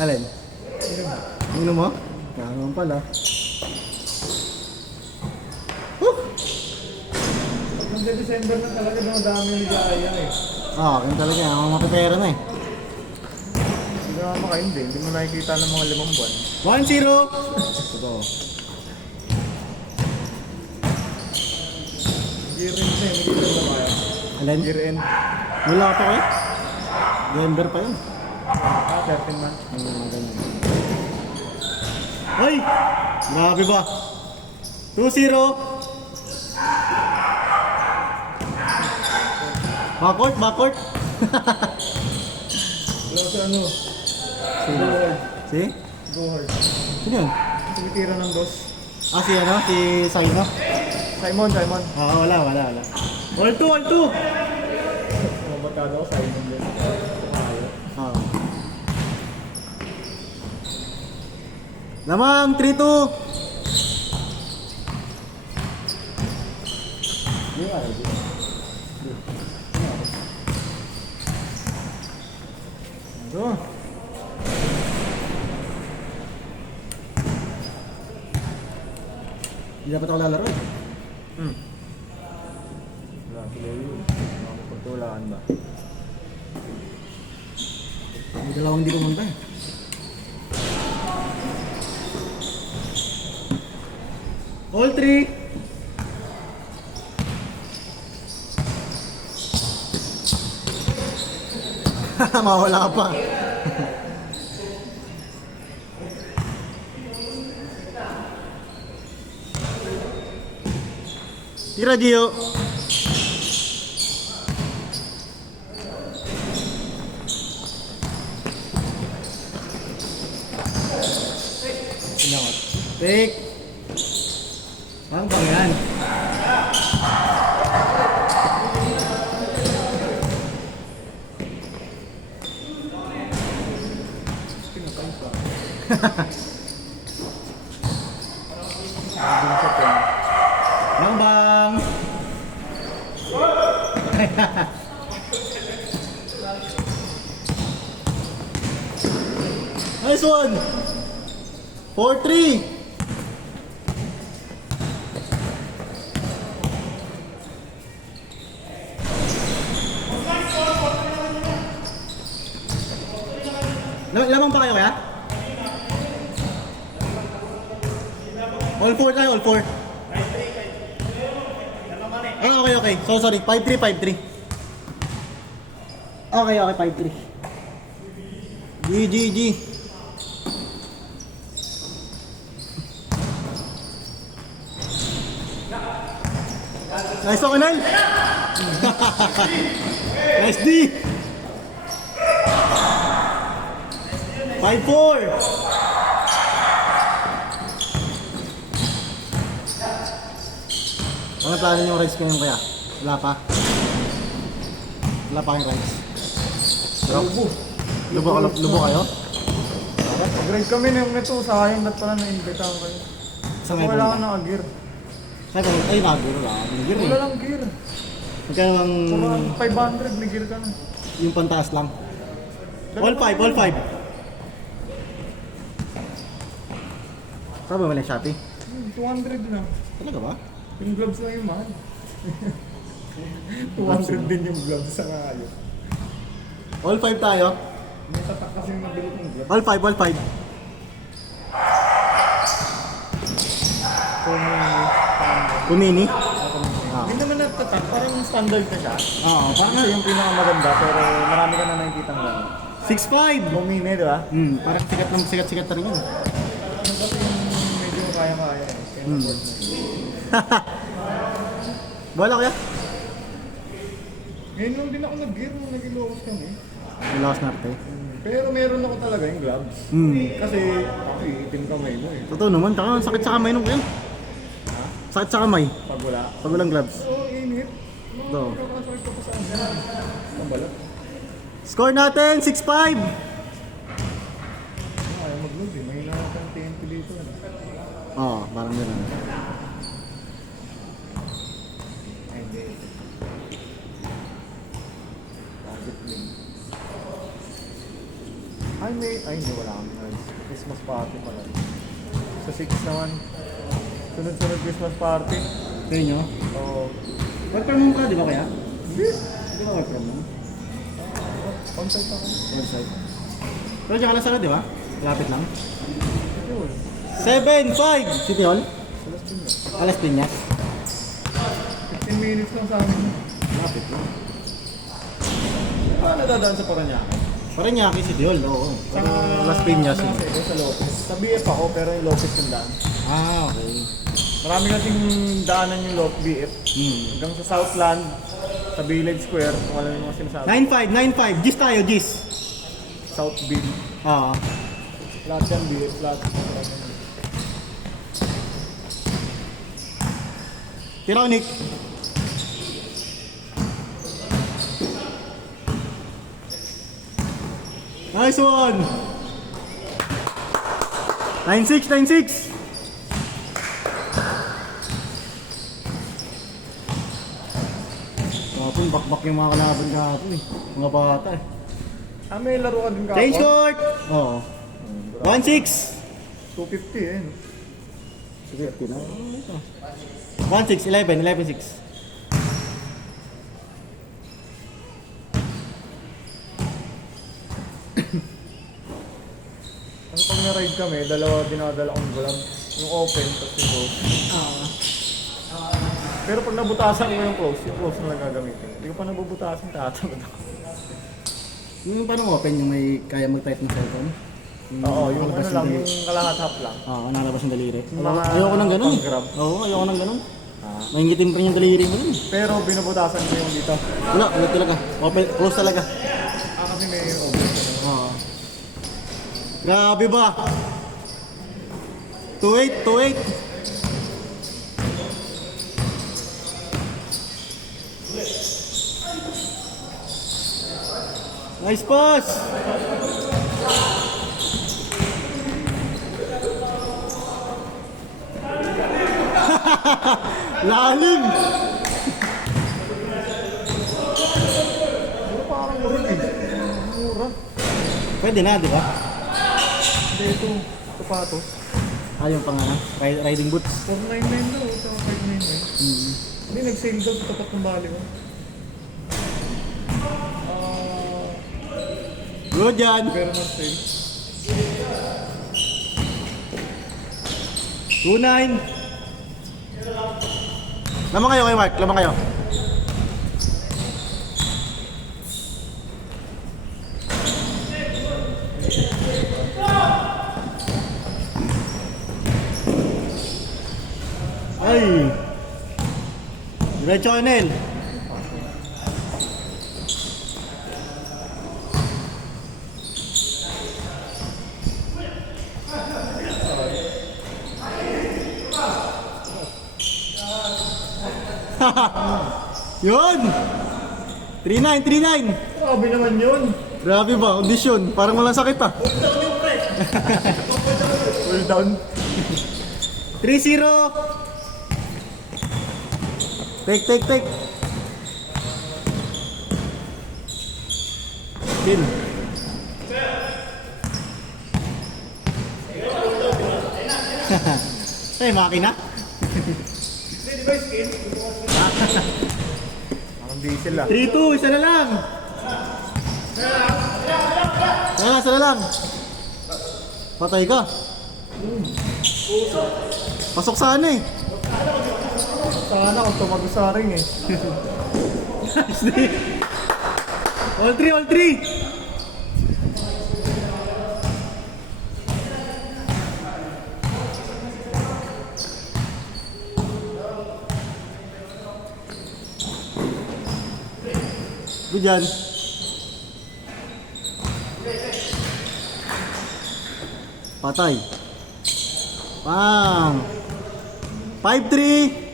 Alin? Inom mo? Naman pala. Hanggang December na talaga na dami ni Gaya eh. Yun talaga. Ang mapipera na eh. Hindi ka makaindi. Hindi mo nakikita ng mga 5 buwan. 1-0! Totoo. Year end na eh. Year end na kaya. Alin? Year end. Wala pa eh. November pa yun. 13 months. Ganyan. Hoy! Grabe ba? 2-0! Backcourt, backcourt! Wala sa ano. Sino? Si? Go hard. Sino yun? Tumitira ng dos. Si ano? Si Saino? Simon. Wala. All 2, all 2! Mabatado ako Simon din. Lamang, 3-2! Ito. Hindi dapat ako lalaro eh. Wala sila yun. Makapagtulaan ba? May dalawang hindi pumunta eh. All 3! Mawala pa. Tira, Gio. Sinakot. Take. Ang bang yan? Bang bang! Nice one! 4-3! Lamang pa kayo kaya? All 4 tayo, all 4. Okay. So sorry, 5-3, 5-3. Okay, 5-3. G. Nice one, Anal! Nice D! 5-4! Ano plano yung rides ngayon kaya? Wala pa? Wala pa kayong rides? Lubo kayo? Pag-grade kami nito, sayang ba't pala na-invite ako kayo. Saan kayo Wala punta? ka naka-gear. Ay, naguro lang. May gear Wala eh. lang gear. Magkano ang... Kurang 500, may gear ka na. Yung pantaas lang? All 5. Saan ba mali Shopee? 200 na. Talaga ba? Yung gloves lang yung mahal. 200 din yung gloves sa ngayon. All 5 tayo? May tatak kasi yung nabili kong gloves. All 5. Kunini? Hindi naman natatak, parang standard na siya. Oo, Kasi yung pinakamaganda, pero marami ka na nakikita ng gano'n. 6'5". Bumini, di ba? Parang sikat na rin yun. Ano kasi yung medyo kaya-kaya eh. Kaya na-board na. Bola kaya? Ngayon lang din ako nag-gear nung nag-ilocos kami. Lakas na arte. Pero meron ako talaga yung gloves. Kasi ako itim kamay mo eh. Totoo naman, taka sakit sa kamay nung yan. Sakit sa kamay, Pag wala. pag walang gloves. Oo, init. Ito. Kakasakit ko pa sa akin. Ang balat. Score natin, 6-5! Ayaw mag-load eh. Mahina ako ng TNT dito. Oo, parang gano'n. Ay, hindi. Bakit din? Ay, hindi, wala kami nice. Christmas party pala. Sa 6 naman. Sunod-sunod Christmas party. Sa inyo? Oo. Work from home ka, di ba kaya? Hindi. Di ba work from home? On-site ako. Website. Pero dyan ka lang sana, di ba? Lapit lang. Yun. 7-5! City Hall? Alas Piñas. 15 minutes lang sa amin. Lapit lang. Paano dadaan sa Paranaque? Paranaque City Hall, oo. Pero Las Piñas. Ano kasi, doon sa Lopez. Sa BF ako, pero yung Lopez yung daan. Ah, okay. Marami kasing daanan yung BF. Hanggang sa Southland, sa Village Square, kung alam yung mga sinasabi. 9-5, 9-5. Gis tayo, Gis. Southville. Oo. Lahat yan BF, lahat. Tira, Nick. Nice one! 9-6, 9-6! Kapon, bakbak yung mga kalaban kahapon eh. Mga bata eh. Ah, may laro ka din ka. Change court! Oo. 1-6! 250 eh. No? Sige, na. 1-6, 11, 11-6. Ano pag na-ride kami, dalawa dinadala kong glove. Yung open, tapos yung close. Pero pag nabutasan ko yung close na lang gagamitin. Hindi ko pa nabubutasan, tatamad ako. Yung parang open yung may kaya mag-type ng cellphone? Oo, yung nakalabas ano lang, daliri. yung kalahat-hap lang. Oo, nalabas ng daliri. Mga Ayoko nang ganun. pang-grab. Oo, ayoko nang ganun. Ah. Mahingitin pa rin yung daliri mo yun. Pero binabutasan ko yung dito. Wala talaga. Open, close talaga. Ah, kasi may open. Oo. Grabe ba? 2-8, 2-8. Nice pass! Lalim! Pero parang mura eh. Mura. Pwede na, di ba? Hindi ito. Sapatos. Yung pang ano, riding boots. 499 daw. Ito 599. Hindi, nag-sale daw sa tapat ng bali ko. Good yan! Pero na-sale. 2-9. Lamang kayo kay Mark, lamang kayo. Ay! Diretso ka, Nel. Yun! 3-9, 3-9. Grabe naman yun. Grabe ba? Kondisyon. Parang walang sakit ah. Well done. 3-0. Take. Kill. Ay, makina. Ang diesel ah. 3-2, isa na lang. Isa na lang. Patay ka. Pasok sana eh. Sana kung tumago sa ring eh. All 3. Good yan. Patay. Bang. 5-3.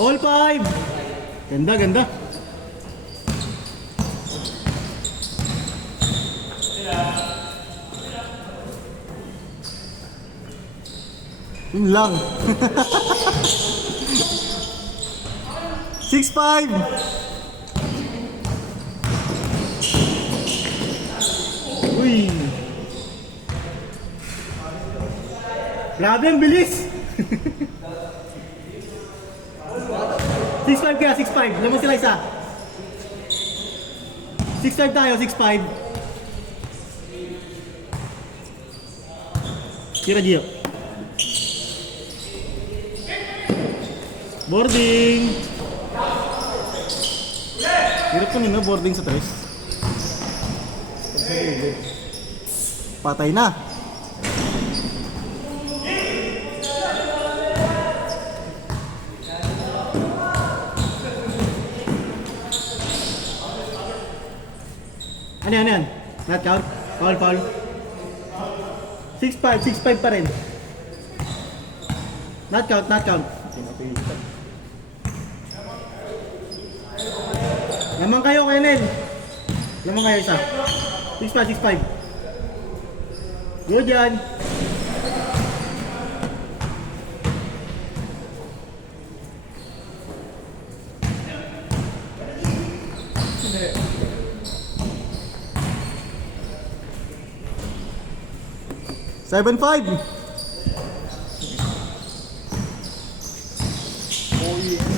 All 5. Ganda. Yun lang. 6-5. Uy! Grabe ang bilis! 6'5 kaya, 6'5. Naman sila isa. 6'5 tayo, 6'5. Tira Gio. Boarding! Hirap kanina, boarding sa tres. Patay na. Ano yan? Not count? Foul. 6'5 pa rin. Not count. Lamang kayo, Kenel. Lamang kayo isa. 6'5. Good yan. Seven five. Hindi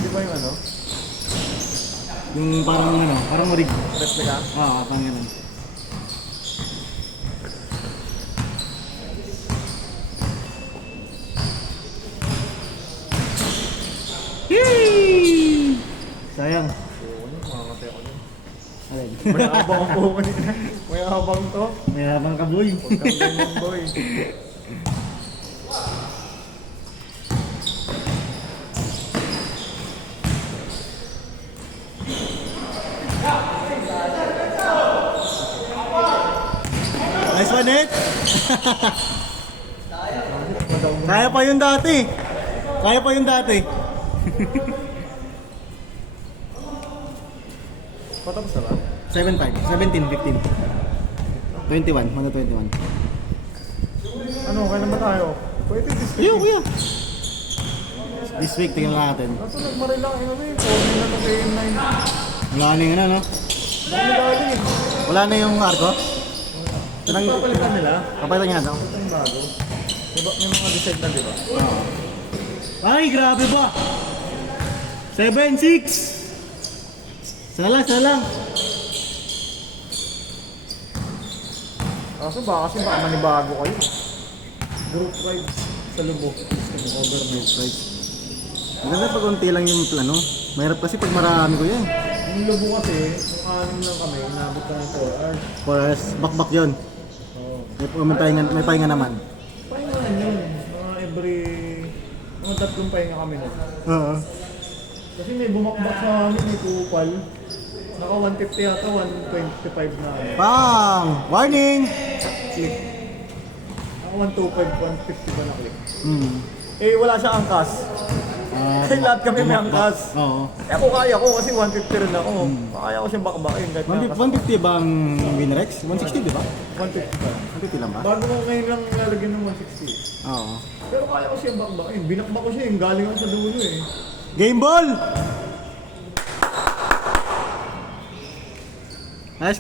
ba yung ano? Yung parang rig. Replika? Parang ganun. Yee! Sayang. Makamatay ako dun. Alin? May habang po kanina. May habang to. May habang ka, boy. Huwag kang ganyan, boy. Nice one, Nate. Kaya pa yun dati. Patapos na ba? 7-5, 17, 15. 21, mga 21. Ano, kailan ba tayo? Pwede this week. Iyo, kuya. This week, tingnan natin. Kaso nagmarilang yung ano yun. Pogi na to kay 9. Wala na yung ano, no? Nagmarilang eh. Wala na yung arko? Anong papalitan nila? Kapalitan niya daw. Ito yung bago. Diba, may mga design na, diba? Ay, grabe ba? 7-6. Sana lang. Kaso kasi baka manibago kayo. Group vibes sa lubog. Overload. Right. Maganda pag unti lang yung plano. Mahirap kasi pag marami ko yan. Yung lubog kasi, yung anim lang kami, inabot kami 4 hours. For us, bakbak yun. Oo. May pahinga naman. Pahingahan yun. Mga tatlong pahinga kami nun. Oo. Kasi may bumakbak sa amin, may kupal. Naka 150 yata, 125 na Pang! Warning! click. Naka 125, 150 ba na click? Eh, Wala siya angkas. Kasi lahat kami may angkas. Oo. Eh ako kaya ko kasi 150 rin ako. Kaya ko siyang bakbakin kahit may angkas. 150 ba ang Winrex? 160 di ba? 150 pa. 150 lang ba? Bago ko ngayon lang nilalagyan ng 160. Oo. Pero kaya ko siyang bakbakin. Binakbak ko siya yung galing ako sa dulo eh. Game ball!